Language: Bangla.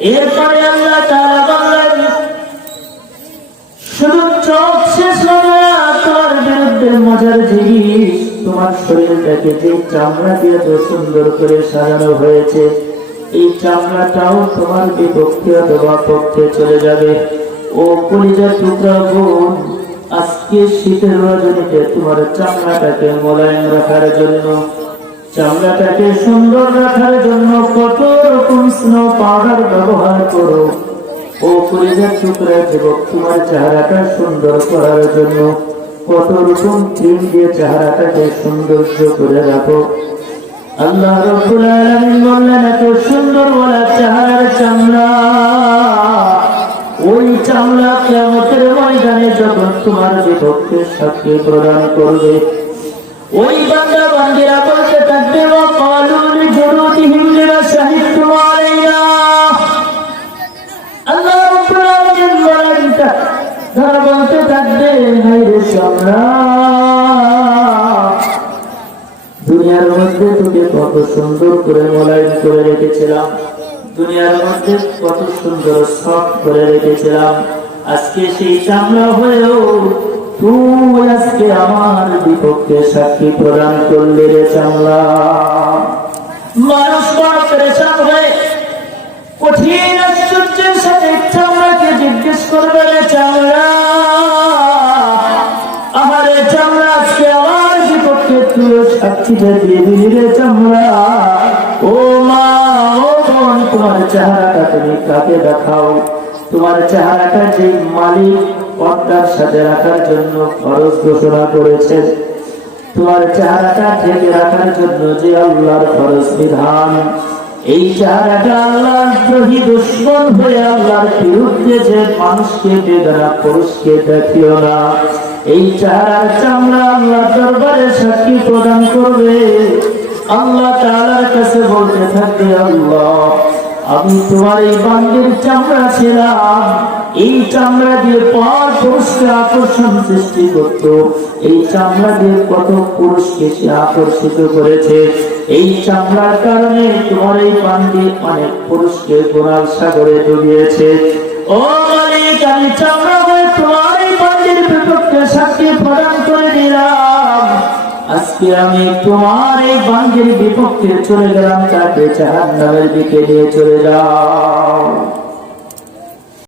এরপরে আল্লাহ তাআলা বললেন, শুধু চোখ শেষ হবে বিরুদ্ধে মজার জিনিস, তোমার শরীরটাকে যে চামড়া দিয়ে এত সুন্দর করে সাজানো হয়েছে, এই চামড়াটাও তোমার বিপক্ষে অথবা পক্ষে চলে যাবে। ও কলিজার টুকরা বোন আজকে শীতের রজনীতে তোমার চামড়াটাকে মোলায়েম রাখার জন্য চামড়াটাকে সুন্দর রাখার জন্য কত রকম স্নো পাউডার ব্যবহার করো। ও কলিজার টুকরা যুবক তোমার চেহারাটা সুন্দর করার জন্য কত রকম ক্রিম দিয়ে চেহারাটাকে সৌন্দর্য করে রাখো। আল্লাহ রব্বুল আলামিন বললেন, এত সুন্দর বলা চেহারার চামড়া। ওই চামড়া কিয়ামতের ময়দানে যখন তোমার সাক্ষী প্রদান করবে। ওই বান্দা বান্দিরা থাকবে وقالوا لجلودهم لما شهدتم علينا আল্লাহ রাব্বুল আলামিন বলেন তা- তারা বলতে থাকবে হায় রে চামড়া দুনিয়ার মধ্যে তোকে কত সুন্দর করে মোলায়েম করে রেখেছিলাম দুনিয়ার মধ্যে কত সুন্দর সফট করে রেখেছিলাম আজকে সেই চামড়া হয়েও তুই আজকে আমার বিপক্ষে সাক্ষী প্রদান করলে রে চামড়া। মানুষ বড় পরেশান হয়ে কঠিন আশ্চর্যের সাথে চামড়াকে জিজ্ঞেস করবে রে চামড়া। আমারে চামড়া, আজকে আমার বিপক্ষে তুই সাক্ষীটা দিয়ে দিলি রে চামড়া। ও মা, ও বোন, তোমার চেহারাটা তুমি কাকে দেখাও? তোমার চেহারাটা যে মালিক পর্দার সাথে রাখার জন্য খরচ ঘোষণা করেছে। তোমার চেহারাটা ঢেকে রাখার জন্য যে আল্লাহর ফরজ বিধান। এই চেহারাটা দুশ্মন হয়ে আল্লাহর বিরুদ্ধে যে মানুষকে বেদনা পুরুষকে দেখিও না। এই চেহারার চামড়া আল্লাহ দরবারে সাক্ষী প্রদান করবে। আল্লাহ তাআলার কাছে বলতে থাকবে, আল্লাহ আমি তোমার এই বান্দির চামড়া ছিলাম। এই চামড়া দিয়ে পর পুরুষকে আকর্ষণ সৃষ্টি করত। এই চামড়া দিয়ে কত পুরুষকে সে আকর্ষিত করেছে। এই চামড়ার কারণে তোমার এই বান্দি অনেক পুরুষকে গোড়াল সাগরে ডুবিয়েছে। ও আজকে আমি তোমার এই বাঙ্গের বিপক্ষে চলে গেলাম তাকে জাহান্নামের দিকে নিয়ে চলে যাও।